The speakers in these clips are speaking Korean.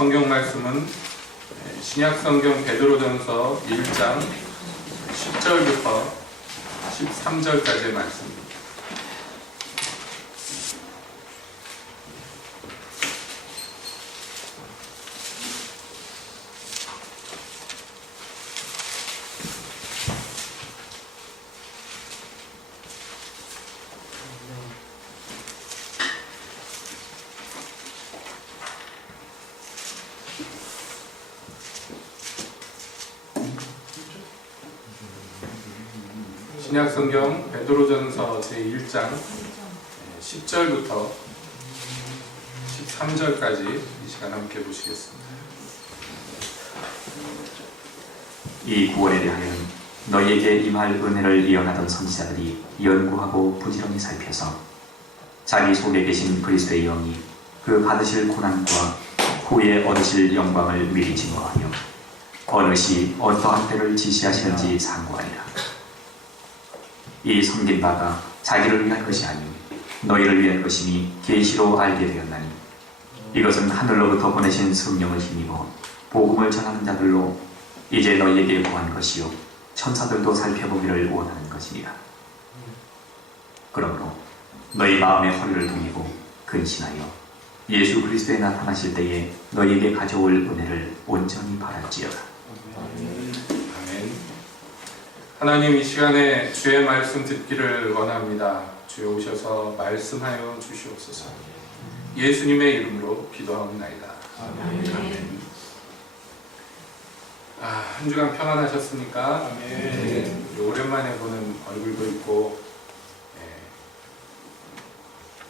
성경 말씀은 신약 성경 베드로전서 1장 10절부터 13절까지의 말씀입니다. 신약성경 베드로전서 제1장 10절부터 13절까지 이 시간 함께 보시겠습니다. 이 구원에 대하여 너희에게 임할 은혜를 예언하던 선지자들이 연구하고 부지런히 살펴서 자기 속에 계신 그리스도의 영이 그 받으실 고난과 후에 얻으실 영광을 미리 증거하며 어느 시 어떠한 때를 지시하시는지 상고하니라. 이 섬긴 바가 자기를 위한 것이 아니 너희를 위한 것이니 계시로 알게 되었나니 이것은 하늘로부터 보내신 성령을 힘입어 복음을 전하는 자들로 이제 너희에게 구한 것이요 천사들도 살펴보기를 원하는 것이니라. 그러므로 너희 마음의 허리를 동이고 근신하여 예수 그리스도에 나타나실 때에 너희에게 가져올 은혜를 온전히 바랄지어다. 아멘. 하나님, 이 시간에 주의 말씀 듣기를 원합니다. 주여 오셔서 말씀하여 주시옵소서. 예수님의 이름으로 기도하옵나이다. 아멘. 한 주간 평안하셨습니까? 아멘. 오랜만에 보는 얼굴도 있고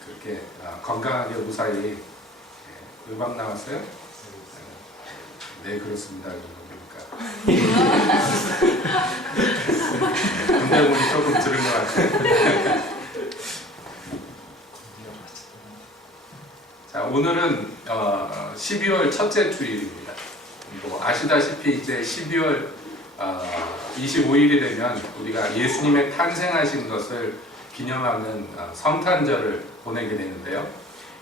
그렇게 건강하게 무사히 음악 나왔어요? 네, 그렇습니다. 근데 조금 들은 것 같아요. 자, 오늘은 12월 첫째 주일입니다. 아시다시피 이제 12월 25일이 되면 우리가 예수님의 탄생하신 것을 기념하는 성탄절을 보내게 되는데요.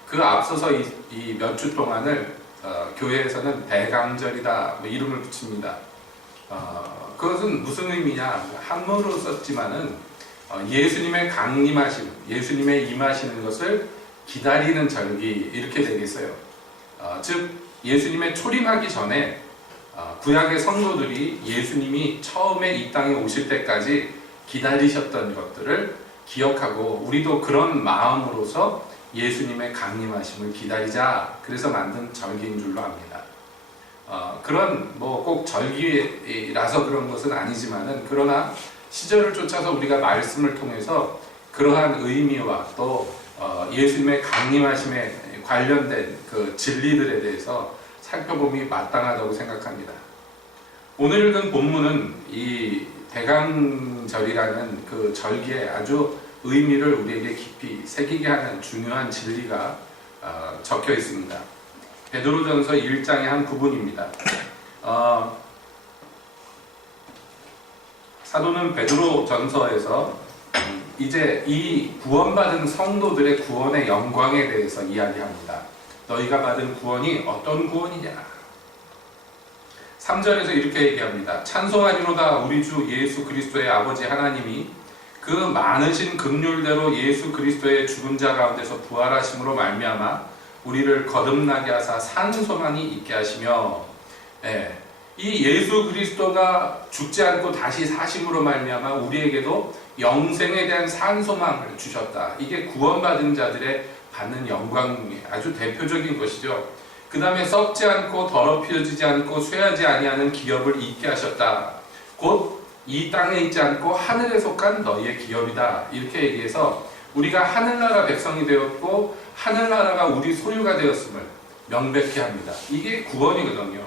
그 앞서서 이 몇 주 동안을 교회에서는 대강절이다 이름을 붙입니다. 그것은 무슨 의미냐? 한문으로 썼지만은 예수님의 강림하심, 예수님의 임하시는 것을 기다리는 절기 이렇게 되겠어요. 즉 예수님의 초림하기 전에 구약의 성도들이 예수님이 처음에 이 땅에 오실 때까지 기다리셨던 것들을 기억하고 우리도 그런 마음으로서 예수님의 강림하심을 기다리자, 그래서 만든 절기인 줄로 압니다. 그런 꼭 절기라서 그런 것은 아니지만은 그러나 시절을 쫓아서 우리가 말씀을 통해서 그러한 의미와 또 예수님의 강림하심에 관련된 그 진리들에 대해서 살펴봄이 마땅하다고 생각합니다. 오늘 읽은 본문은 이 대강절이라는 그 절기에 아주 의미를 우리에게 깊이 새기게 하는 중요한 진리가 적혀 있습니다. 베드로전서 1장의 한 부분입니다. 사도는 베드로전서에서 이제 이 구원받은 성도들의 구원의 영광에 대해서 이야기합니다. 너희가 받은 구원이 어떤 구원이냐? 3절에서 이렇게 얘기합니다. 찬송하리로다 우리 주 예수 그리스도의 아버지 하나님이 그 많으신 긍휼대로 예수 그리스도의 죽은 자 가운데서 부활하심으로 말미암아 우리를 거듭나게 하사 산 소망이 있게 하시며, 이 예수 그리스도가 죽지 않고 다시 사심으로 말미암아 우리에게도 영생에 대한 산 소망을 주셨다. 이게 구원받은 자들의 받는 영광의 아주 대표적인 것이죠. 그 다음에 썩지 않고 더럽혀지지 않고 쇠하지 아니하는 기업을 잊게 하셨다. 곧 이 땅에 있지 않고 하늘에 속한 너희의 기업이다. 이렇게 얘기해서 우리가 하늘나라 백성이 되었고 하늘나라가 우리 소유가 되었음을 명백히 합니다. 이게 구원이거든요.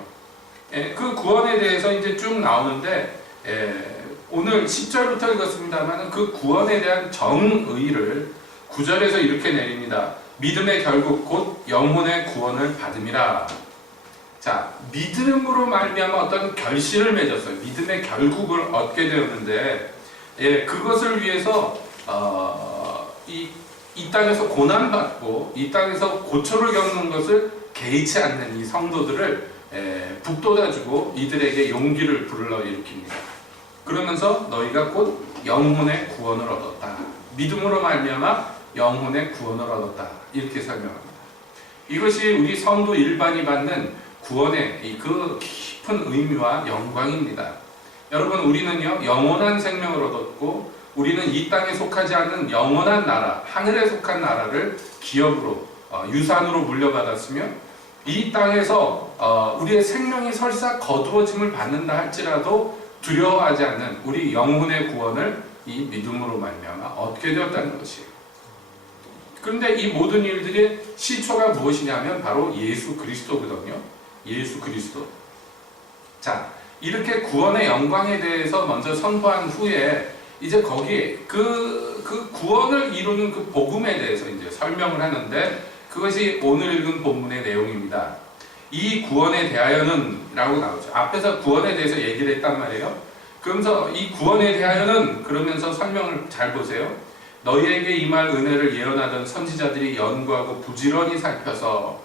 그 구원에 대해서 이제 쭉 나오는데 오늘 10절부터 읽었습니다만 그 구원에 대한 정의를 9절에서 이렇게 내립니다. 믿음의 결국 곧 영혼의 구원을 받음이라. 자, 믿음으로 말미암아 어떤 결실을 맺었어요. 믿음의 결국을 얻게 되었는데, 그것을 위해서 이 땅에서 고난받고 이 땅에서 고초를 겪는 것을 개의치 않는 이 성도들을 북돋아주고 이들에게 용기를 불러일으킵니다. 그러면서 너희가 곧 영혼의 구원을 얻었다. 믿음으로 말미암아 영혼의 구원을 얻었다. 이렇게 설명합니다. 이것이 우리 성도 일반이 받는 구원의 그 깊은 의미와 영광입니다. 여러분, 우리는요 영원한 생명을 얻었고 우리는 이 땅에 속하지 않는 영원한 나라, 하늘에 속한 나라를 기업으로 유산으로 물려받았으며 이 땅에서 우리의 생명이 설사 거두어짐을 받는다 할지라도 두려워하지 않는 우리 영혼의 구원을 이 믿음으로 말미암아 얻게 되었다는 것이에요. 그런데 이 모든 일들의 시초가 무엇이냐면 바로 예수 그리스도거든요. 예수 그리스도. 자, 이렇게 구원의 영광에 대해서 먼저 선포한 후에 이제 거기에 그 구원을 이루는 그 복음에 대해서 이제 설명을 하는데 그것이 오늘 읽은 본문의 내용입니다. 이 구원에 대하여는 라고 나오죠. 앞에서 구원에 대해서 얘기를 했단 말이에요. 그러면서 이 구원에 대하여는 그러면서 설명을 잘 보세요. 너희에게 임할 은혜를 예언하던 선지자들이 연구하고 부지런히 살펴서,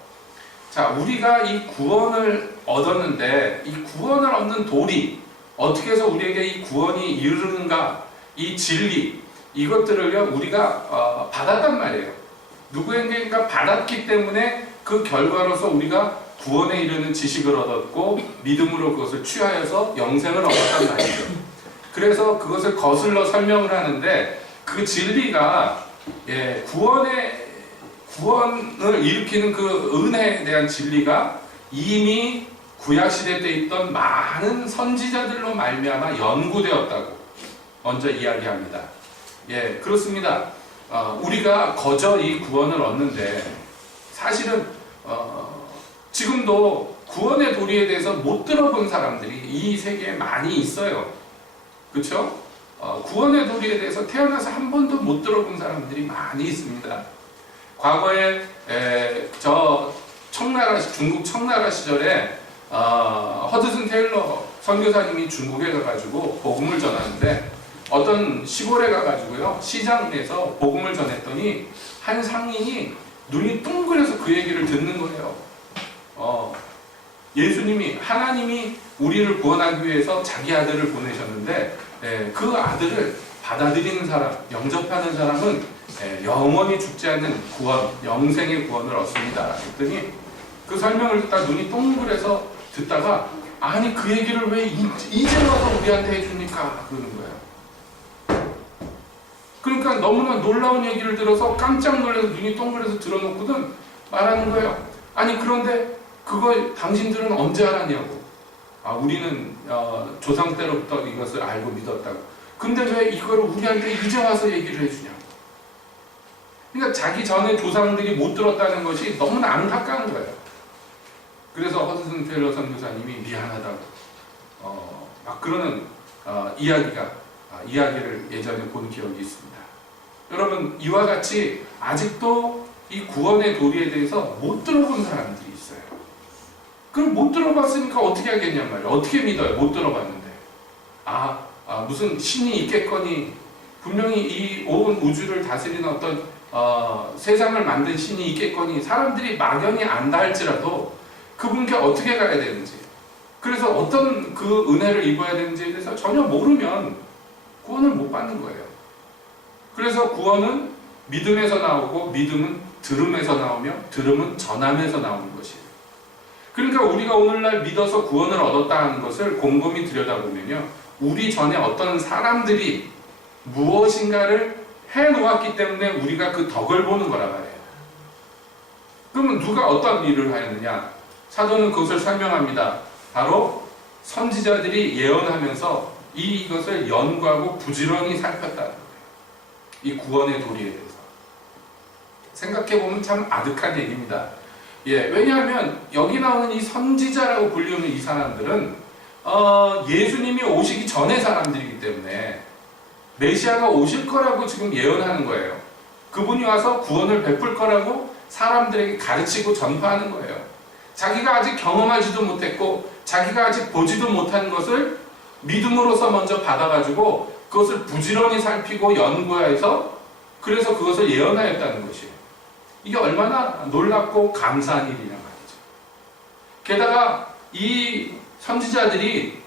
자, 우리가 이 구원을 얻었는데 이 구원을 얻는 도리, 어떻게 해서 우리에게 이 구원이 이르는가, 이 진리, 이것들을요 우리가 받았단 말이에요. 누구에게인가 받았기 때문에 그 결과로서 우리가 구원에 이르는 지식을 얻었고 믿음으로 그것을 취하여서 영생을 얻었단 말이죠. 그래서 그것을 거슬러 설명을 하는데 그 진리가 구원을 일으키는 그 은혜에 대한 진리가 이미 구약시대 때 있던 많은 선지자들로 말미암아 연구되었다고 먼저 이야기합니다. 예, 그렇습니다. 우리가 거저 이 구원을 얻는데 사실은 지금도 구원의 도리에 대해서 못 들어본 사람들이 이 세계에 많이 있어요. 그렇죠? 구원의 도리에 대해서 태어나서 한 번도 못 들어본 사람들이 많이 있습니다. 과거에 중국 청나라 시절에 허드슨 테일러 선교사님이 중국에 가가지고 복음을 전하는데 어떤 시골에 가가지고요 시장에서 복음을 전했더니 한 상인이 눈이 둥그래서 그 얘기를 듣는 거예요. 예수님이, 하나님이 우리를 구원하기 위해서 자기 아들을 보내셨는데 그 아들을 받아들이는 사람, 영접하는 사람은 영원히 죽지 않는 구원, 영생의 구원을 얻습니다. 그랬더니 그 설명을 듣다 눈이 동그래서 듣다가 아니 그 얘기를 왜 이제 와서 우리한테 해주니까 그러는 거예요. 그러니까 너무나 놀라운 얘기를 들어서 깜짝 놀라서 눈이 동그래서 들어놓고는 말하는 거예요. 아니 그런데 그거 당신들은 언제 알았냐고. 우리는 조상 때로부터 이것을 알고 믿었다고. 근데 왜 이거를 우리한테 이제 와서 얘기를 해주냐고. 그러니까 자기 전에 조상들이 못 들었다는 것이 너무나 안타까운 거예요. 그래서 허드슨 테일러 선교사님이 미안하다고 막 그러는 이야기를 예전에 본 기억이 있습니다. 여러분, 이와 같이 아직도 이 구원의 도리에 대해서 못 들어본 사람들이 있어요. 그럼 못 들어봤으니까 어떻게 하겠냔 말이에요. 어떻게 믿어요? 못 들어봤는데. 무슨 신이 있겠거니, 분명히 이 온 우주를 다스리는 어떤 세상을 만든 신이 있겠거니 사람들이 막연히 안다 할지라도 그분께 어떻게 가야 되는지, 그래서 어떤 그 은혜를 입어야 되는지에 대해서 전혀 모르면 구원을 못 받는 거예요. 그래서 구원은 믿음에서 나오고 믿음은 들음에서 나오며 들음은 전함에서 나오는 것이에요. 그러니까 우리가 오늘날 믿어서 구원을 얻었다 하는 것을 곰곰이 들여다보면요, 우리 전에 어떤 사람들이 무엇인가를 해놓았기 때문에 우리가 그 덕을 보는 거란 말이에요. 그러면 누가 어떤 일을 하였느냐? 사도는 그것을 설명합니다. 바로 선지자들이 예언하면서 이것을 연구하고 부지런히 살폈다는 거예요. 이 구원의 도리에 대해서. 생각해보면 참 아득한 얘기입니다. 왜냐하면 여기 나오는 이 선지자라고 불리는 이 사람들은 예수님이 오시기 전의 사람들이기 때문에 메시아가 오실 거라고 지금 예언하는 거예요. 그분이 와서 구원을 베풀 거라고 사람들에게 가르치고 전파하는 거예요. 자기가 아직 경험하지도 못했고 자기가 아직 보지도 못한 것을 믿음으로서 먼저 받아가지고 그것을 부지런히 살피고 연구해서 그래서 그것을 예언하였다는 것이에요. 이게 얼마나 놀랍고 감사한 일이냐 말이죠. 게다가 이 선지자들이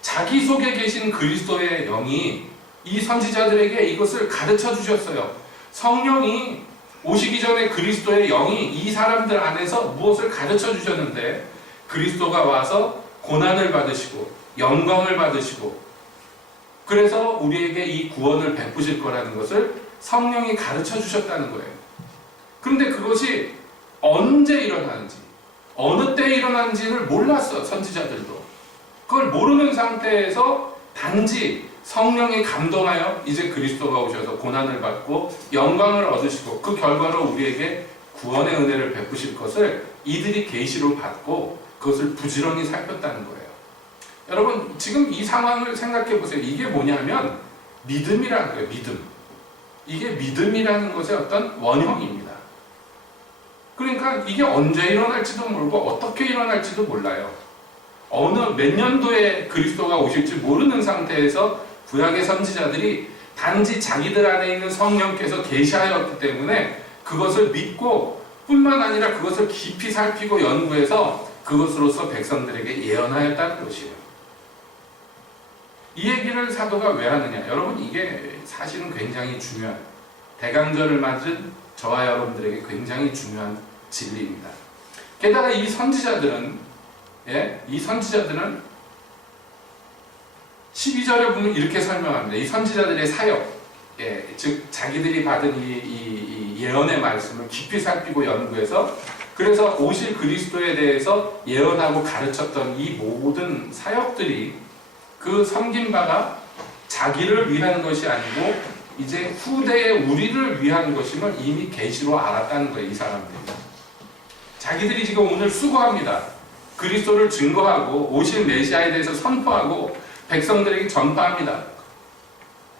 자기 속에 계신 그리스도의 영이 이 선지자들에게 이것을 가르쳐 주셨어요. 성령이 오시기 전에 그리스도의 영이 이 사람들 안에서 무엇을 가르쳐 주셨는데, 그리스도가 와서 고난을 받으시고 영광을 받으시고 그래서 우리에게 이 구원을 베푸실 거라는 것을 성령이 가르쳐 주셨다는 거예요. 그런데 그것이 언제 일어나는지, 어느 때 일어나는지를 몰랐어, 선지자들도. 그걸 모르는 상태에서 단지 성령이 감동하여 이제 그리스도가 오셔서 고난을 받고 영광을 얻으시고 그 결과로 우리에게 구원의 은혜를 베푸실 것을 이들이 계시로 받고 그것을 부지런히 살폈다는 거예요. 여러분, 지금 이 상황을 생각해 보세요. 이게 뭐냐면 믿음이라는 거예요. 믿음. 이게 믿음이라는 것의 어떤 원형입니다. 그러니까 이게 언제 일어날지도 모르고 어떻게 일어날지도 몰라요. 어느 몇 년도에 그리스도가 오실지 모르는 상태에서 구약의 선지자들이 단지 자기들 안에 있는 성령께서 계시하였기 때문에 그것을 믿고 뿐만 아니라 그것을 깊이 살피고 연구해서 그것으로서 백성들에게 예언하였다는 것이에요. 이 얘기를 사도가 왜 하느냐? 여러분, 이게 사실은 굉장히 중요한, 대강절을 맞은 저와 여러분들에게 굉장히 중요한 진리입니다. 게다가 이 선지자들은 12절에 보면 이렇게 설명합니다. 이 선지자들의 사역, 즉 자기들이 받은 이 예언의 말씀을 깊이 살피고 연구해서 그래서 오실 그리스도에 대해서 예언하고 가르쳤던 이 모든 사역들이 그 섬긴 바가 자기를 위한 것이 아니고 이제 후대의 우리를 위한 것임을 이미 계시로 알았다는 거예요. 이 사람들이. 자기들이 지금 오늘 수고합니다. 그리스도를 증거하고 오실 메시아에 대해서 선포하고 백성들에게 전파합니다.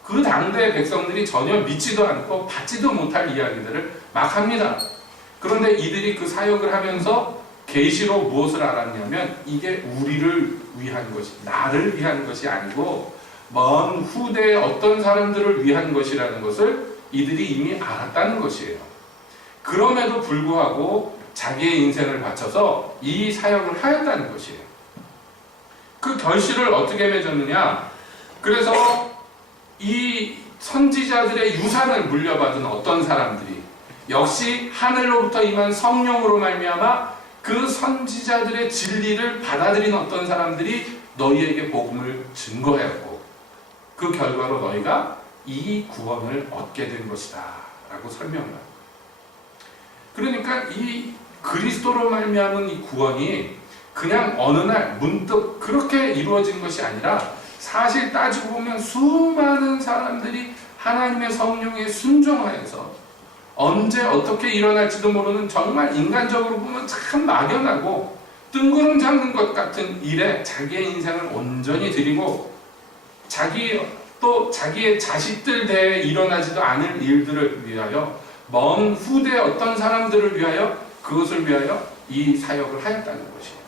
그 당대의 백성들이 전혀 믿지도 않고 받지도 못할 이야기들을 막 합니다. 그런데 이들이 그 사역을 하면서 계시로 무엇을 알았냐면 이게 우리를 위한 것이, 나를 위한 것이 아니고 먼 후대의 어떤 사람들을 위한 것이라는 것을 이들이 이미 알았다는 것이에요. 그럼에도 불구하고 자기의 인생을 바쳐서 이 사역을 하였다는 것이에요. 그 결실을 어떻게 맺었느냐? 그래서 이 선지자들의 유산을 물려받은 어떤 사람들이 역시 하늘로부터 임한 성령으로 말미암아 그 선지자들의 진리를 받아들인 어떤 사람들이 너희에게 복음을 증거하였고 그 결과로 너희가 이 구원을 얻게 된 것이다 라고 설명합니다. 그러니까 이 그리스도로 말미암은 이 구원이 그냥 어느 날 문득 그렇게 이루어진 것이 아니라 사실 따지고 보면 수많은 사람들이 하나님의 성령에 순종하여서 언제 어떻게 일어날지도 모르는 정말 인간적으로 보면 참 막연하고 뜬구름 잡는 것 같은 일에 자기의 인생을 온전히 드리고 또 자기의 자식들 대에 일어나지도 않을 일들을 위하여 먼 후대 어떤 사람들을 위하여 그것을 위하여 이 사역을 하였다는 것이에요.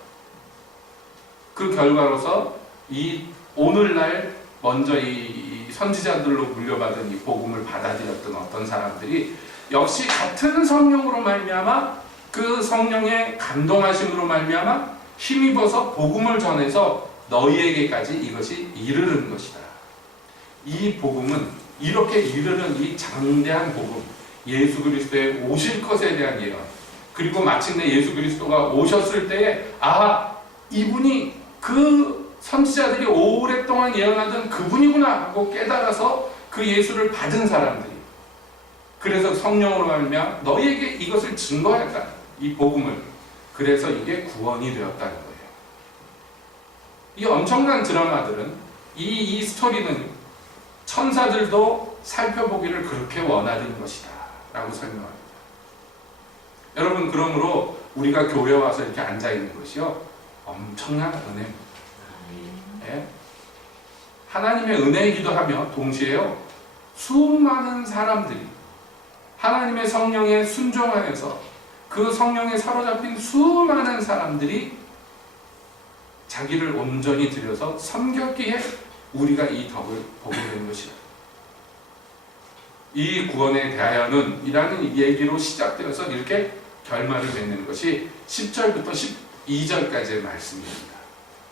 그 결과로서 이 오늘날 먼저 이 선지자들로 물려받은 이 복음을 받아들였던 어떤 사람들이 역시 같은 성령으로 말미암아 그 성령의 감동하심으로 말미암아 힘입어서 복음을 전해서 너희에게까지 이것이 이르는 것이다. 이 복음은 이렇게 이르는 이 장대한 복음, 예수 그리스도의 오실 것에 대한 예언, 그리고 마침내 예수 그리스도가 오셨을 때에 이분이 그 선지자들이 오랫동안 예언하던 그분이구나 하고 깨달아서 그 예수를 받은 사람들이 그래서 성령으로 말미암아 너희에게 이것을 증거했다. 이 복음을. 그래서 이게 구원이 되었다는 거예요. 이 엄청난 드라마들은 이 스토리는 천사들도 살펴보기를 그렇게 원하는 것이다 라고 설명합니다. 여러분, 그러므로 우리가 교회 와서 이렇게 앉아있는 것이요 엄청난 은혜입니다. 네? 하나님의 은혜이기도 하며 동시에요 수많은 사람들이 하나님의 성령에 순종하여서 그 성령에 사로잡힌 수많은 사람들이 자기를 온전히 들여서 섬겼기에 우리가 이 덕을 보게 된 것이다. 이 구원에 대하여는 이라는 얘기로 시작되어서 이렇게 결말을 맺는 것이 10절부터 2절까지의 말씀입니다.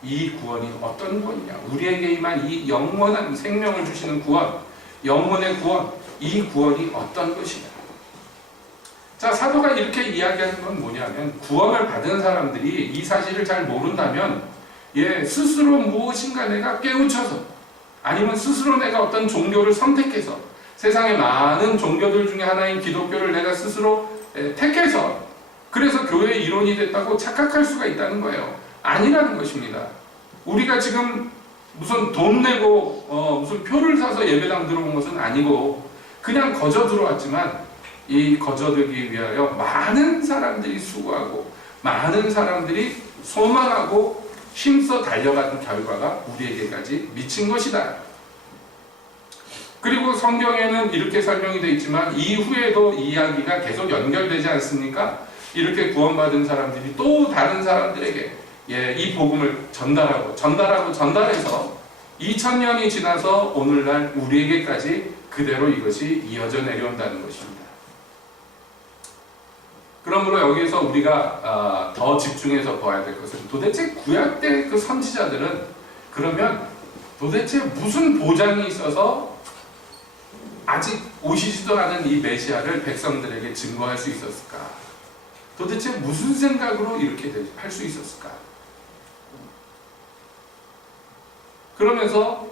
이 구원이 어떤 구원이냐? 우리에게 임한 이 영원한 생명을 주시는 구원, 영혼의 구원, 이 구원이 어떤 것이냐? 자, 사도가 이렇게 이야기하는 건 뭐냐면, 구원을 받은 사람들이 이 사실을 잘 모른다면 스스로 무엇인가 내가 깨우쳐서, 아니면 스스로 내가 어떤 종교를 선택해서, 세상의 많은 종교들 중에 하나인 기독교를 내가 스스로 택해서 그래서 교회의 일원이 됐다고 착각할 수가 있다는 거예요. 아니라는 것입니다. 우리가 지금 무슨 돈 내고 무슨 표를 사서 예배당 들어온 것은 아니고 그냥 거저 들어왔지만, 이 거저들기 위하여 많은 사람들이 수고하고 많은 사람들이 소망하고 힘써 달려가는 결과가 우리에게까지 미친 것이다. 그리고 성경에는 이렇게 설명이 되어 있지만 이후에도 이야기가 계속 연결되지 않습니까? 이렇게 구원받은 사람들이 또 다른 사람들에게 이 복음을 전달해서 2000년이 지나서 오늘날 우리에게까지 그대로 이것이 이어져 내려온다는 것입니다. 그러므로 여기에서 우리가 더 집중해서 봐야 될 것은, 도대체 구약 때 그 선지자들은 그러면 도대체 무슨 보장이 있어서 아직 오시지도 않은 이 메시아를 백성들에게 증거할 수 있었을까? 도대체 무슨 생각으로 이렇게 할 수 있었을까? 그러면서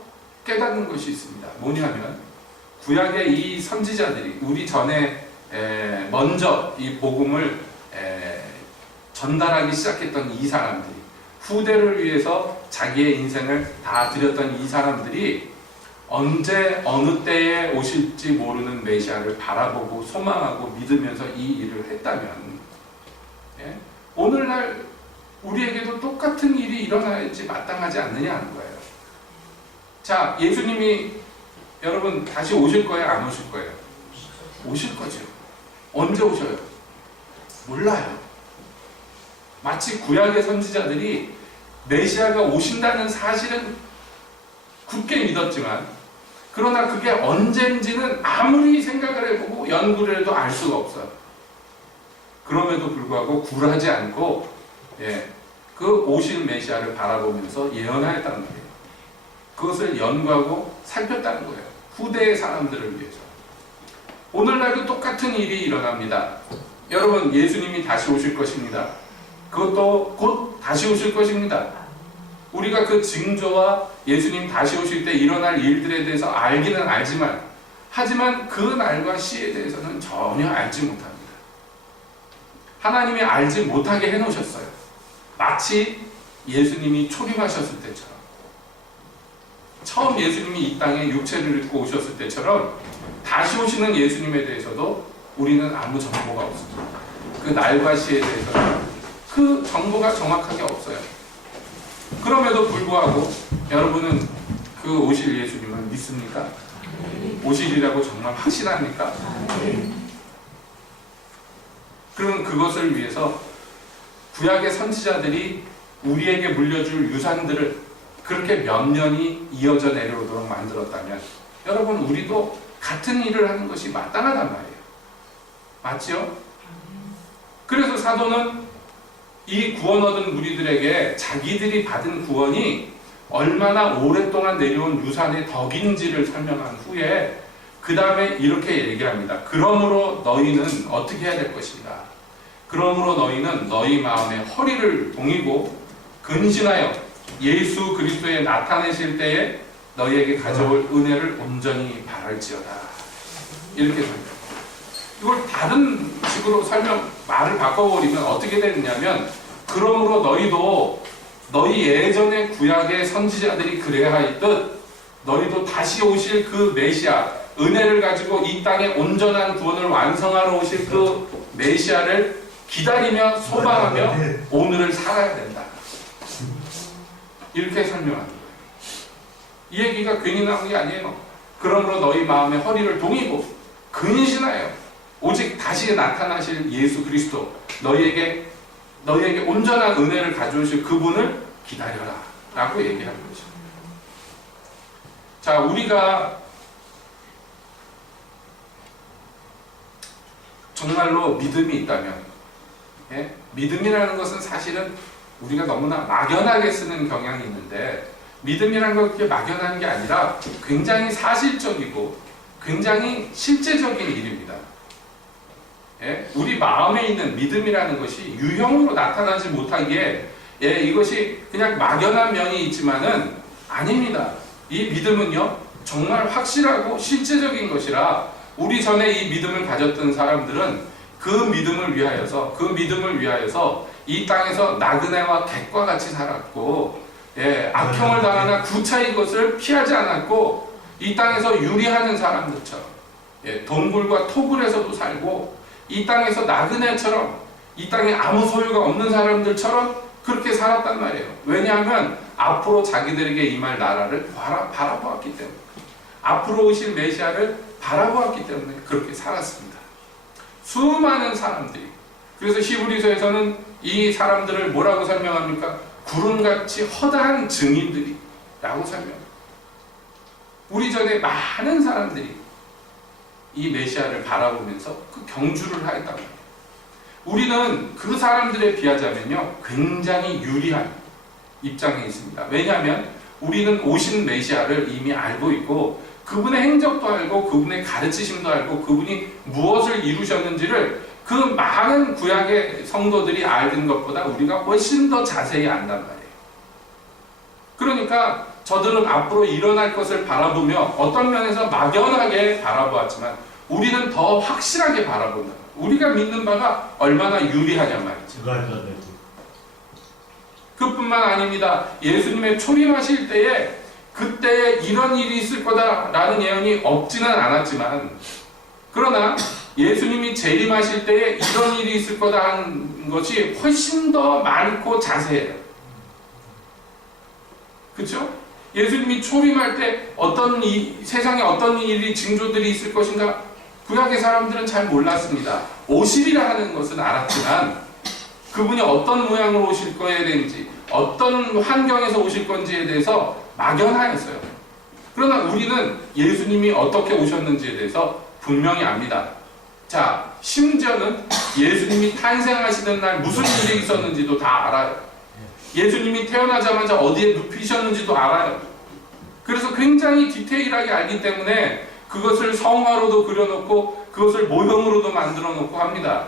깨닫는 것이 있습니다. 뭐냐면, 구약의 이 선지자들이 우리 전에 먼저 이 복음을 전달하기 시작했던 이 사람들이, 후대를 위해서 자기의 인생을 다 드렸던 이 사람들이 언제 어느 때에 오실지 모르는 메시아를 바라보고 소망하고 믿으면서 이 일을 했다면, 오늘날 우리에게도 똑같은 일이 일어나야지 마땅하지 않느냐 하는 거예요. 자, 예수님이 여러분 다시 오실 거예요? 안 오실 거예요? 오실 거죠. 언제 오셔요? 몰라요. 마치 구약의 선지자들이 메시아가 오신다는 사실은 굳게 믿었지만, 그러나 그게 언제인지는 아무리 생각을 해보고 연구를 해도 알 수가 없어요. 그럼에도 불구하고 굴하지 않고 그 오실 메시아를 바라보면서 예언하였다는 거예요. 그것을 연구하고 살폈다는 거예요. 후대의 사람들을 위해서. 오늘날도 똑같은 일이 일어납니다. 여러분, 예수님이 다시 오실 것입니다. 그것도 곧 다시 오실 것입니다. 우리가 그 징조와 예수님 다시 오실 때 일어날 일들에 대해서 알기는 알지만, 하지만 그 날과 시에 대해서는 전혀 알지 못합니다. 하나님이 알지 못하게 해놓으셨어요. 마치 예수님이 초림하셨을 때처럼, 처음 예수님이 이 땅에 육체를 입고 오셨을 때처럼 다시 오시는 예수님에 대해서도 우리는 아무 정보가 없습니다. 그 날과 시에 대해서는 그 정보가 정확하게 없어요. 그럼에도 불구하고 여러분은 그 오실 예수님을 믿습니까? 오실이라고 정말 확신합니까? 그럼 그것을 위해서 구약의 선지자들이 우리에게 물려줄 유산들을 그렇게 몇 년이 이어져 내려오도록 만들었다면, 여러분, 우리도 같은 일을 하는 것이 마땅하단 말이에요. 맞죠? 그래서 사도는 이 구원 얻은 무리들에게 자기들이 받은 구원이 얼마나 오랫동안 내려온 유산의 덕인지를 설명한 후에 그 다음에 이렇게 얘기합니다. 그러므로 너희는 어떻게 해야 될 것인가? 그러므로 너희는 너희 마음에 허리를 동이고 근신하여 예수 그리스도에 나타내실 때에 너희에게 가져올 은혜를 온전히 바랄지어다. 이렇게 설명. 이걸 다른 식으로 말을 바꿔버리면 어떻게 되느냐면, 그러므로 너희도 너희 예전의 구약의 선지자들이 그래야 하였듯 너희도 다시 오실 그 메시아, 은혜를 가지고 이 땅에 온전한 구원을 완성하러 오실 그 메시아를 기다리며 소망하며 오늘을 살아야 된다. 이렇게 설명하는 거예요. 이 얘기가 괜히 나온 게 아니에요. 그러므로 너희 마음에 허리를 동이고 근신하여 오직 다시 나타나실 예수 그리스도, 너희에게 온전한 은혜를 가져오실 그분을 기다려라 라고 얘기하는 거죠. 자, 우리가 정말로 믿음이 있다면, 믿음이라는 것은 사실은 우리가 너무나 막연하게 쓰는 경향이 있는데, 믿음이란 건 그렇게 막연한 게 아니라 굉장히 사실적이고 굉장히 실제적인 일입니다. 예? 우리 마음에 있는 믿음이라는 것이 유형으로 나타나지 못하기에 이것이 그냥 막연한 면이 있지만은 아닙니다. 이 믿음은요 정말 확실하고 실제적인 것이라, 우리 전에 이 믿음을 가졌던 사람들은 그 믿음을 위하여서 이 땅에서 나그네와 객과 같이 살았고, 악형을 당하나 구차히 그것을 피하지 않았고, 이 땅에서 유리하는 사람들처럼, 동굴과 토굴에서도 살고, 이 땅에서 나그네처럼, 이 땅에 아무 소유가 없는 사람들처럼 그렇게 살았단 말이에요. 왜냐하면 앞으로 자기들에게 임할 나라를 바라보았기 때문에, 앞으로 오실 메시아를 바라보았기 때문에 그렇게 살았습니다. 수많은 사람들이, 그래서 히브리서에서는 이 사람들을 뭐라고 설명합니까? 구름같이 허다한 증인들이 라고 설명합니다. 우리 전에 많은 사람들이 이 메시아를 바라보면서 그 경주를 하였단 말이에요. 우리는 그 사람들에 비하자면요 굉장히 유리한 입장에 있습니다. 왜냐하면 우리는 오신 메시아를 이미 알고 있고, 그분의 행적도 알고, 그분의 가르치심도 알고, 그분이 무엇을 이루셨는지를 그 많은 구약의 성도들이 알던 것보다 우리가 훨씬 더 자세히 안단 말이에요. 그러니까 저들은 앞으로 일어날 것을 바라보며 어떤 면에서 막연하게 바라보았지만 우리는 더 확실하게 바라본다. 우리가 믿는 바가 얼마나 유리하냐 말이죠. 그뿐만 아닙니다. 예수님의 초림하실 때에 그때에 이런 일이 있을 거다라는 예언이 없지는 않았지만, 그러나 예수님이 재림하실 때에 이런 일이 있을 거다 하는 것이 훨씬 더 많고 자세해요. 그렇죠? 예수님이 초림할 때 세상에 어떤 일이 징조들이 있을 것인가 구약의 사람들은 잘 몰랐습니다. 오시리라 하는 것은 알았지만 그분이 어떤 모양으로 오실 거에 대한지, 어떤 환경에서 오실 건지에 대해서 막연하였어요. 그러나 우리는 예수님이 어떻게 오셨는지에 대해서 분명히 압니다. 자, 심지어는 예수님이 탄생하시는 날 무슨 일이 있었는지도 다 알아요. 예수님이 태어나자마자 어디에 눕히셨는지도 알아요. 그래서 굉장히 디테일하게 알기 때문에 그것을 성화로도 그려놓고 그것을 모형으로도 만들어 놓고 합니다.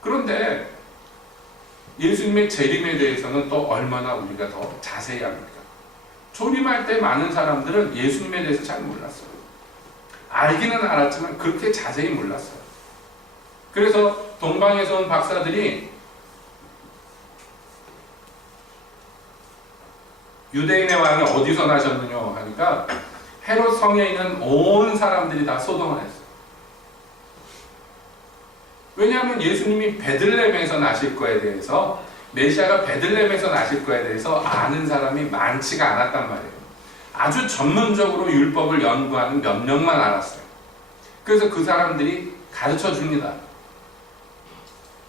그런데 예수님의 재림에 대해서는 또 얼마나 우리가 더 자세히 합니까? 초림할 때 많은 사람들은 예수님에 대해서 잘 몰랐어요. 알기는 알았지만 그렇게 자세히 몰랐어요. 그래서 동방에서 온 박사들이 유대인의 왕이 어디서 나셨느냐 하니까 헤롯 성에 있는 온 사람들이 다 소동을 했어요. 왜냐하면 예수님이 베들레헴에서 나실 거에 대해서, 메시아가 베들레헴에서 나실 거에 대해서 아는 사람이 많지가 않았단 말이에요. 아주 전문적으로 율법을 연구하는 몇 명만 알았어요. 그래서 그 사람들이 가르쳐 줍니다.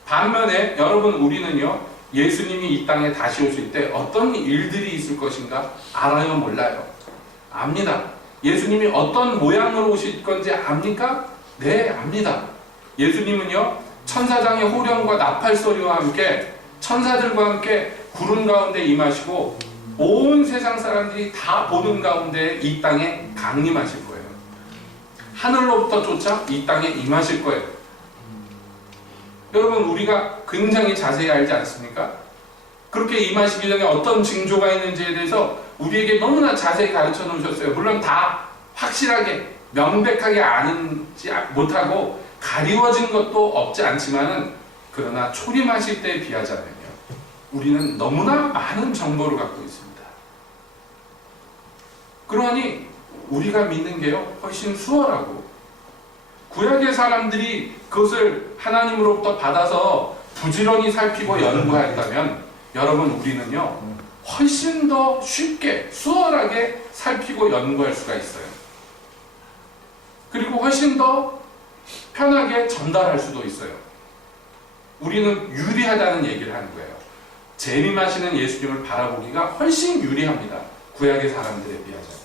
반면에 여러분, 우리는요 예수님이 이 땅에 다시 오실 때 어떤 일들이 있을 것인가 알아요, 몰라요? 압니다. 예수님이 어떤 모양으로 오실 건지 압니까? 네, 압니다. 예수님은요 천사장의 호령과 나팔 소리와 함께 천사들과 함께 구름 가운데 임하시고 온 세상 사람들이 다 보는 가운데 이 땅에 강림하실 거예요. 하늘로부터 쫓아 이 땅에 임하실 거예요. 여러분, 우리가 굉장히 자세히 알지 않습니까? 그렇게 임하시기 전에 어떤 징조가 있는지에 대해서 우리에게 너무나 자세히 가르쳐 놓으셨어요. 물론 다 확실하게 명백하게 아는지 못하고 가리워진 것도 없지 않지만은, 그러나 초림하실 때에 비하자면요 우리는 너무나 많은 정보를 갖고 있습니다. 그러니 우리가 믿는 게요 훨씬 수월하고, 구약의 사람들이 그것을 하나님으로부터 받아서 부지런히 살피고 연구하였다면, 여러분, 우리는요 훨씬 더 쉽게 수월하게 살피고 연구할 수가 있어요. 그리고 훨씬 더 편하게 전달할 수도 있어요. 우리는 유리하다는 얘기를 하는 거예요. 재림하시는 예수님을 바라보기가 훨씬 유리합니다. 구약의 사람들에 비하자면.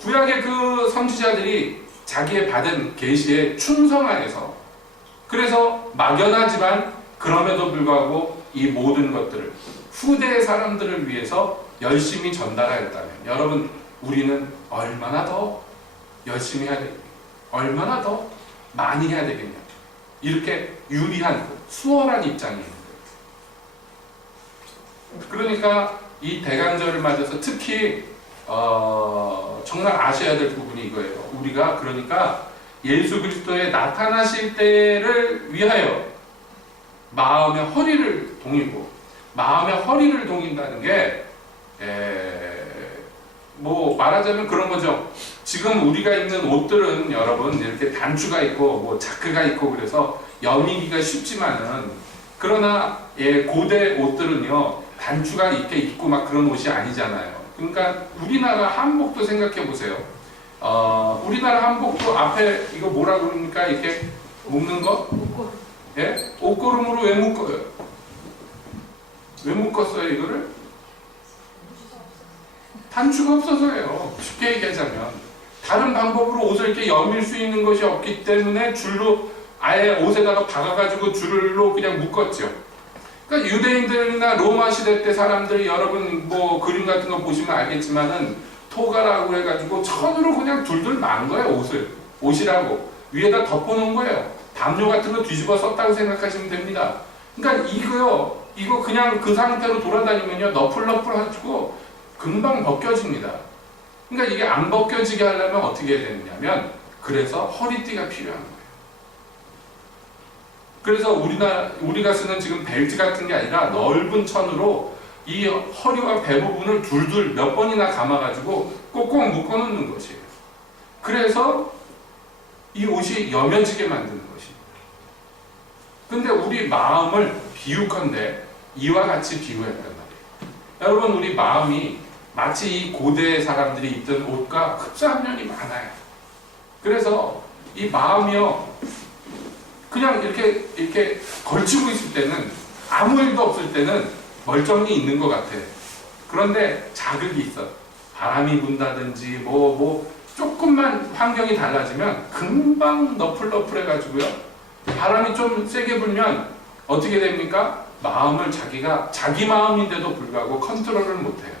구약의 그 선지자들이 자기의 받은 계시에 충성하여서, 그래서 막연하지만 그럼에도 불구하고 이 모든 것들을 후대의 사람들을 위해서 열심히 전달하였다면 여러분 우리는 얼마나 더 열심히 해야 되겠냐, 얼마나 더 많이 해야 되겠냐, 이렇게 유리한 수월한 입장이 있는 거예요. 그러니까 이 대간절을 맞아서 특히 정말 아셔야 될 부분이 이거예요. 우리가 그러니까 예수 그리스도의 나타나실 때를 위하여 마음의 허리를 동이고, 마음의 허리를 동인다는 게 뭐 말하자면 그런 거죠. 지금 우리가 입는 옷들은 여러분 이렇게 단추가 있고 뭐 자크가 있고 그래서 여미기가 쉽지만은, 그러나 고대 옷들은요 단추가 이렇게 있고 막 그런 옷이 아니잖아요. 그러니까 우리나라 한복도 생각해 보세요. 우리나라 한복도 앞에 이거 뭐라 그럽니까? 이렇게 묶는 거? 예? 옷걸음으로 왜 묶어요? 왜 묶었어요 이거를? 단추가 없어서예요. 쉽게 얘기하자면 다른 방법으로 옷을 이렇게 여밀 수 있는 것이 없기 때문에 줄로 아예 옷에다가 박아가지고 줄로 그냥 묶었죠. 그러니까 유대인들이나 로마 시대 때 사람들이 여러분 뭐 그림 같은 거 보시면 알겠지만은 토가라고 해가지고 천으로 그냥 둘둘 만 거예요. 옷이라고 위에다 덮어놓은 거예요. 담요 같은 거 뒤집어 썼다고 생각하시면 됩니다. 그러니까 이거 그냥 그 상태로 돌아다니면요 너플너플해가지고 금방 벗겨집니다. 그러니까 이게 안 벗겨지게 하려면 어떻게 해야 되느냐면, 그래서 허리띠가 필요한 거예요. 그래서 우리가 쓰는 지금 벨트 같은 게 아니라 넓은 천으로 이 허리와 배 부분을 둘둘 몇 번이나 감아가지고 꼭꼭 묶어놓는 것이에요. 그래서 이 옷이 여며지게 만드는 것입니다. 근데 우리 마음을 비유컨대 이와 같이 비유했단 말이에요. 여러분 우리 마음이 마치 이 고대 사람들이 입던 옷과 흡사한 면이 많아요. 그래서 이 마음이요 그냥 이렇게 걸치고 있을 때는, 아무 일도 없을 때는 멀쩡히 있는 것 같아요. 그런데 자극이 있어. 바람이 분다든지 뭐 조금만 환경이 달라지면 금방 너플너플해가지고요. 바람이 좀 세게 불면 어떻게 됩니까? 마음을 자기 마음인데도 불구하고 컨트롤을 못해요.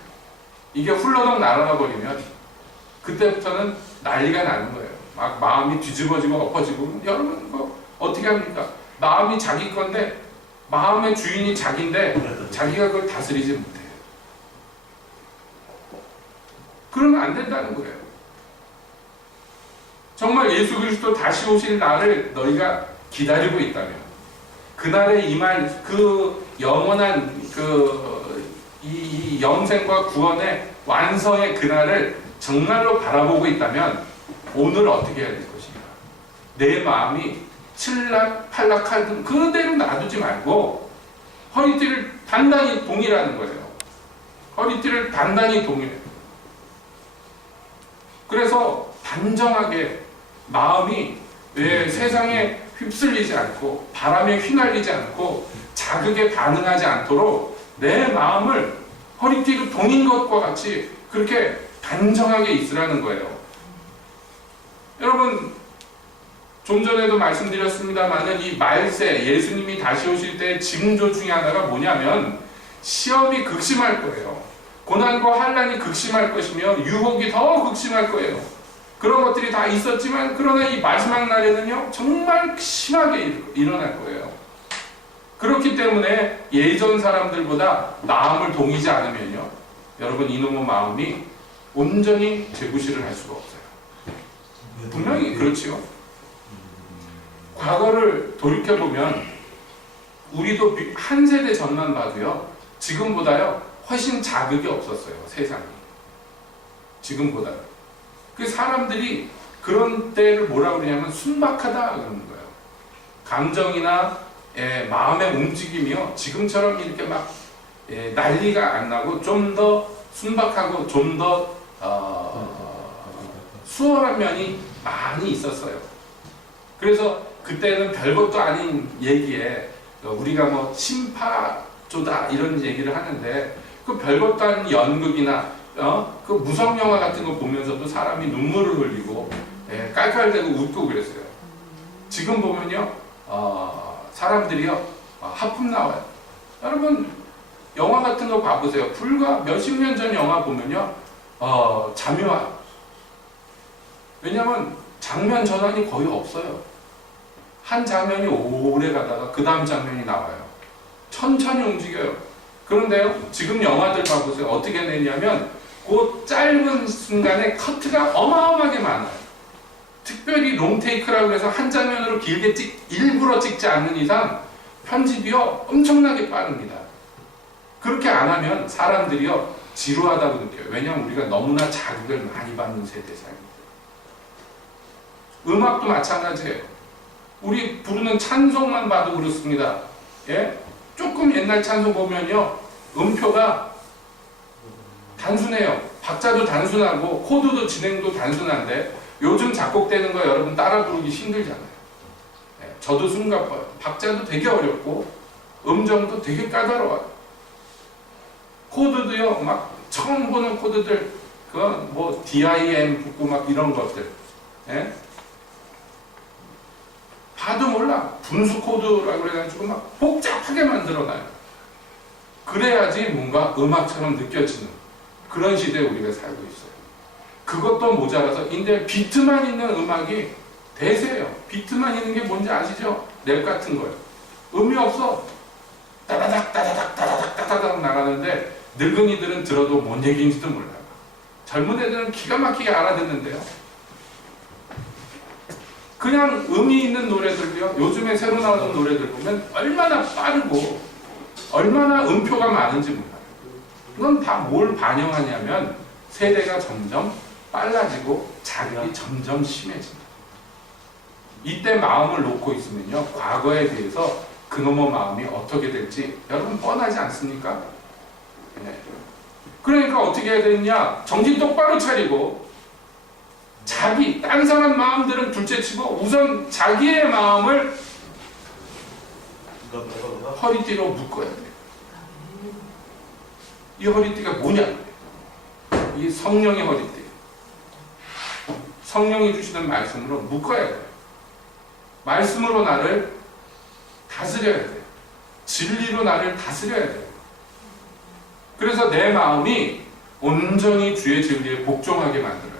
이게 훌러덩 날아가 버리면 그때부터는 난리가 나는 거예요. 막 마음이 뒤집어지고 엎어지고. 여러분 이거 어떻게 합니까? 마음이 자기 건데, 마음의 주인이 자기인데 자기가 그걸 다스리지 못해요. 그러면 안 된다는 거예요. 정말 예수 그리스도 다시 오실 날을 너희가 기다리고 있다면, 그날에 임할 그 영원한 이 영생과 구원의 완성의 그날을 정말로 바라보고 있다면 오늘 어떻게 해야 될 것인가? 내 마음이 칠락팔락하든 그대로 놔두지 말고 허리띠를 단단히 동이라는 거예요. 허리띠를 단단히 동이래. 그래서 단정하게 마음이 왜 세상에 휩쓸리지 않고 바람에 휘날리지 않고 자극에 반응하지 않도록 내 마음을 허리띠로 동인 것과 같이 그렇게 단정하게 있으라는 거예요. 여러분 좀 전에도 말씀드렸습니다만은 이 말세, 예수님이 다시 오실 때 징조 중에 하나가 뭐냐면 시험이 극심할 거예요. 고난과 환난이 극심할 것이며 유혹이 더 극심할 거예요. 그런 것들이 다 있었지만 그러나 이 마지막 날에는요 정말 심하게 일어날 거예요. 그렇기 때문에 예전 사람들보다 마음을 동이지 않으면요 여러분 이놈의 마음이 온전히 재구실을 할 수가 없어요. 분명히 그렇지요. 과거를 돌이켜보면 우리도 한 세대 전만 봐도요 지금보다요 훨씬 자극이 없었어요. 세상이 지금보다. 그 사람들이 그런 때를 뭐라 그러냐면 순박하다 그러는 거예요. 감정이나 마음의 움직임이요 지금처럼 이렇게 막 난리가 안 나고 좀 더 순박하고 좀 더 수월한 면이 많이 있었어요. 그래서 그때는 별것도 아닌 얘기에 우리가 뭐 심파조다 이런 얘기를 하는데 그 별것도 아닌 연극이나 그 무성 영화 같은 거 보면서도 사람이 눈물을 흘리고 깔깔대고 웃고 그랬어요. 지금 보면요 사람들이요 하품 나와요. 여러분 영화 같은 거 봐보세요. 불과 몇십 년 전 영화 보면요, 잠이 와요. 왜냐하면 장면 전환이 거의 없어요. 한 장면이 오래 가다가 그 다음 장면이 나와요. 천천히 움직여요. 그런데요, 지금 영화들 봐보세요. 어떻게 내냐면 그 짧은 순간에 커트가 어마어마하게 많아요. 특별히 롱테이크라고 해서 한 장면으로 길게 일부러 찍지 않는 이상 편집이요 엄청나게 빠릅니다. 그렇게 안 하면 사람들이요 지루하다고 느껴요. 왜냐하면 우리가 너무나 자극을 많이 받는 세대사입니다. 음악도 마찬가지예요. 우리 부르는 찬송만 봐도 그렇습니다. 예? 조금 옛날 찬송 보면요, 음표가 단순해요. 박자도 단순하고 코드도 진행도 단순한데 요즘 작곡되는 거 여러분 따라 부르기 힘들잖아요. 예, 저도 숨가빠요. 박자도 되게 어렵고 음정도 되게 까다로워요. 코드도요, 막 처음 보는 코드들, 그건 뭐 DIM 붙고 막 이런 것들. 예? 봐도 몰라. 분수 코드라고 그래가지고 막 복잡하게 만들어놔요. 그래야지 뭔가 음악처럼 느껴지는 그런 시대에 우리가 살고 있어요. 그것도 모자라서 이제 비트만 있는 음악이 대세예요. 비트만 있는 게 뭔지 아시죠? 랩 같은 거요. 음이 없어. 따다닥 따다닥 따다닥 따다닥 나가는데 늙은이들은 들어도 뭔 얘기인지도 몰라요. 젊은 애들은 기가 막히게 알아듣는데요. 그냥 음이 있는 노래들도요, 요즘에 새로 나오는 노래들 보면 얼마나 빠르고 얼마나 음표가 많은지 몰라요. 그건 다 뭘 반영하냐면 세대가 점점 빨라지고 자극이 점점 심해진다. 이때 마음을 놓고 있으면요, 과거에 대해서 그놈의 마음이 어떻게 될지 여러분 뻔하지 않습니까? 네. 그러니까 어떻게 해야 되느냐? 정신 똑바로 차리고 딴 사람 마음들은 둘째치고 우선 자기의 마음을 허리띠로 묶어야 돼요. 이 허리띠가 뭐냐? 이 성령의 허리띠. 성령이 주시는 말씀으로 묶어야 돼요. 말씀으로 나를 다스려야 돼요. 진리로 나를 다스려야 돼요. 그래서 내 마음이 온전히 주의 진리에 복종하게 만들어야 돼요.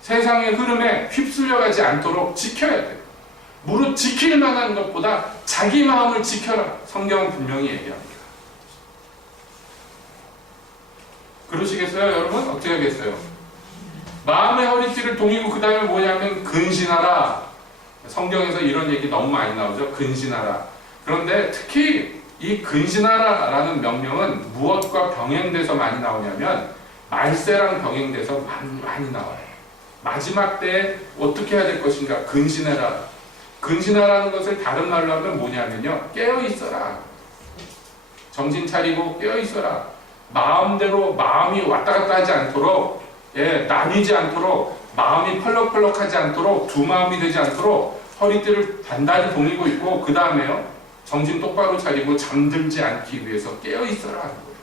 세상의 흐름에 휩쓸려가지 않도록 지켜야 돼요. 무릇 지킬 만한 것보다 자기 마음을 지켜라. 성경은 분명히 얘기합니다. 그러시겠어요, 여러분? 어떻게 하겠어요? 마음의 허리띠를 동이고 그 다음에 뭐냐면 근신하라. 성경에서 이런 얘기 너무 많이 나오죠. 근신하라. 그런데 특히 이 근신하라라는 명령은 무엇과 병행돼서 많이 나오냐면 말세랑 병행돼서 많이 나와요. 마지막 때에 어떻게 해야 될 것인가? 근신해라. 근신하라는 것을 다른 말로 하면 뭐냐면요, 깨어있어라. 정신 차리고 깨어있어라. 마음대로 마음이 왔다 갔다 하지 않도록, 나뉘지 않도록, 마음이 펄럭펄럭하지 않도록, 두 마음이 되지 않도록 허리띠를 단단히 동이고 있고, 그 다음에요, 정신 똑바로 차리고 잠들지 않기 위해서 깨어있어라 하는 거예요.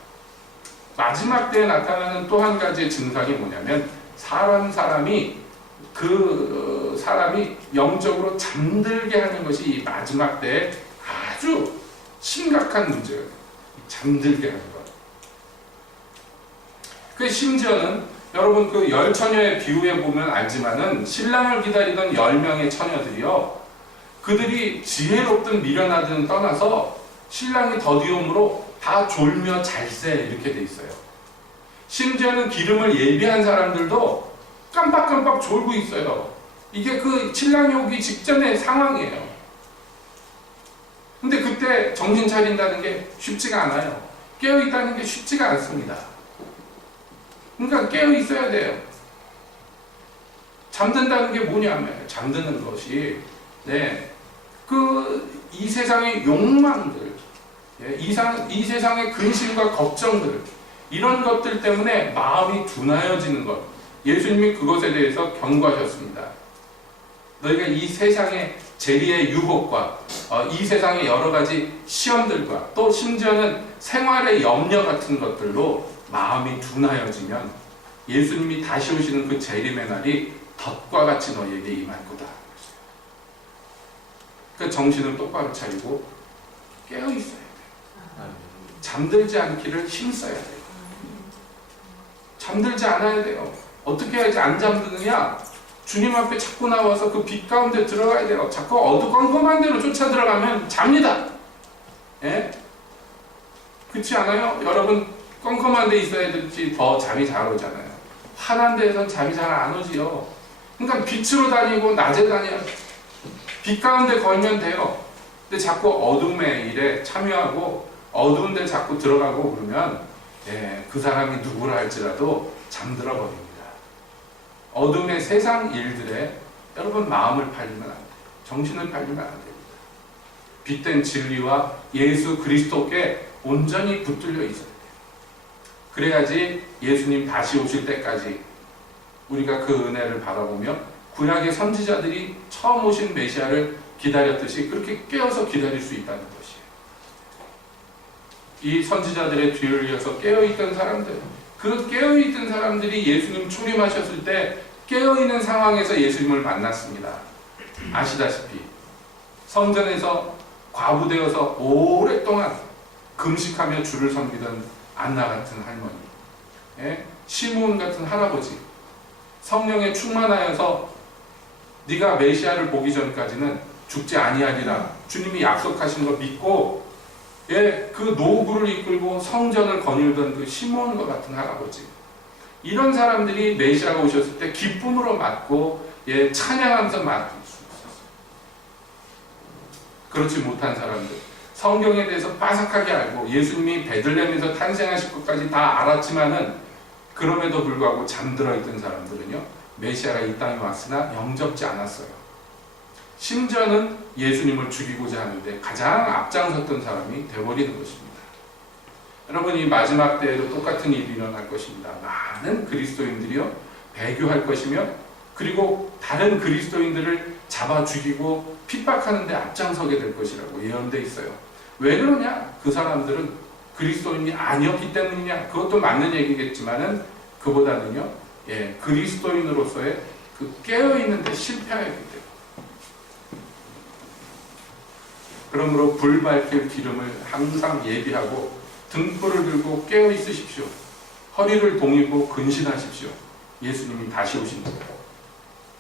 마지막 때에 나타나는 또 한 가지의 증상이 뭐냐면 사람이 영적으로 잠들게 하는 것이 이 마지막 때에 아주 심각한 문제예요. 잠들게 하는 것. 그 심지어는 여러분 그 열 처녀의 비유에 보면 알지만은 신랑을 기다리던 10명의 처녀들이요, 그들이 지혜롭든 미련하든 떠나서 신랑이 더디움으로 다 졸며 잘세 이렇게 돼 있어요. 심지어는 기름을 예비한 사람들도 깜빡깜빡 졸고 있어요. 이게 그 신랑이 오기 직전의 상황이에요. 근데 그때 정신 차린다는 게 쉽지가 않아요. 깨어있다는 게 쉽지가 않습니다. 그러니까 깨어있어야 돼요. 잠든다는 게 뭐냐면, 잠드는 것이 이 세상의 욕망들, 이 세상의 근심과 걱정들, 이런 것들 때문에 마음이 둔하여지는 것. 예수님이 그것에 대해서 경고하셨습니다. 너희가 이 세상의 재리의 유혹과 이 세상의 여러 가지 시험들과 또 심지어는 생활의 염려 같은 것들로 마음이 둔하여지면 예수님이 다시 오시는 그 재림의 날이 덫과 같이 너희에게 임할 거다. 그 정신을 똑바로 차리고 깨어 있어야 돼. 잠들지 않기를 힘써야 돼요. 잠들지 않아야 돼요. 어떻게 해야지 안 잠드느냐? 주님 앞에 자꾸 나와서 그 빛 가운데 들어가야 돼요. 자꾸 어두컴컴한 데로 쫓아 들어가면 잡니다. 예? 그렇지 않아요? 여러분 컴컴한 데 있어야 될지 더 잠이 잘 오잖아요. 환한 데에선 잠이 잘 안 오지요. 그러니까 빛으로 다니고 낮에 다녀요. 빛 가운데 걸면 돼요. 근데 자꾸 어둠의 일에 참여하고 어두운 데 자꾸 들어가고 그러면 그 사람이 누구라 할지라도 잠들어 버립니다. 어둠의 세상 일들에 여러분 마음을 팔리면 안 돼요. 정신을 팔리면 안 됩니다. 빛된 진리와 예수 그리스도께 온전히 붙들려 있어야 돼요. 그래야지 예수님 다시 오실 때까지 우리가 그 은혜를 바라보며 구약의 선지자들이 처음 오신 메시아를 기다렸듯이 그렇게 깨어서 기다릴 수 있다는 것이에요. 이 선지자들의 뒤를 이어서 깨어있던 사람들, 그 깨어있던 사람들이 예수님 초림하셨을 때 깨어있는 상황에서 예수님을 만났습니다. 아시다시피 성전에서 과부되어서 오랫동안 금식하며 주를 섬기던 안나 같은 할머니, 시므온 같은 할아버지, 성령에 충만하여서 네가 메시아를 보기 전까지는 죽지 아니하리라 주님이 약속하신 거 믿고 그 노구를 이끌고 성전을 거닐던 그 시므온과 같은 할아버지, 이런 사람들이 메시아가 오셨을 때 기쁨으로 맞고 찬양하면서 맞을 수 있었어요. 그렇지 못한 사람들, 성경에 대해서 빠삭하게 알고 예수님이 베들레헴에서 탄생하실 것까지 다 알았지만은 그럼에도 불구하고 잠들어 있던 사람들은요, 메시아가 이 땅에 왔으나 영접지 않았어요. 심지어는 예수님을 죽이고자 하는데 가장 앞장섰던 사람이 되어버리는 것입니다. 여러분, 이 마지막 때에도 똑같은 일이 일어날 것입니다. 많은 그리스도인들이요 배교할 것이며, 그리고 다른 그리스도인들을 잡아 죽이고 핍박하는 데 앞장서게 될 것이라고 예언되어 있어요. 왜 그러냐? 그 사람들은 그리스도인이 아니었기 때문이냐? 그것도 맞는 얘기겠지만은 그보다는요, 그리스도인으로서의 그 깨어있는 데 실패하였기 때문에. 그러므로 불 밝힐 기름을 항상 예비하고 등불을 들고 깨어 있으십시오. 허리를 동이고 근신하십시오. 예수님이 다시 오십니다.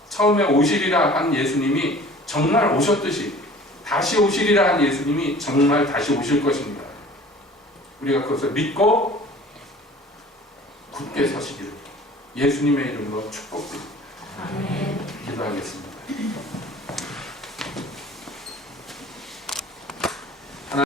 처음에 오시리라 한 예수님이 정말 오셨듯이 다시 오시리라 한 예수님이 정말 다시 오실 것입니다. 우리가 그것을 믿고 굳게 서시기를 예수님의 이름으로 축복드립니다. 기도하겠습니다.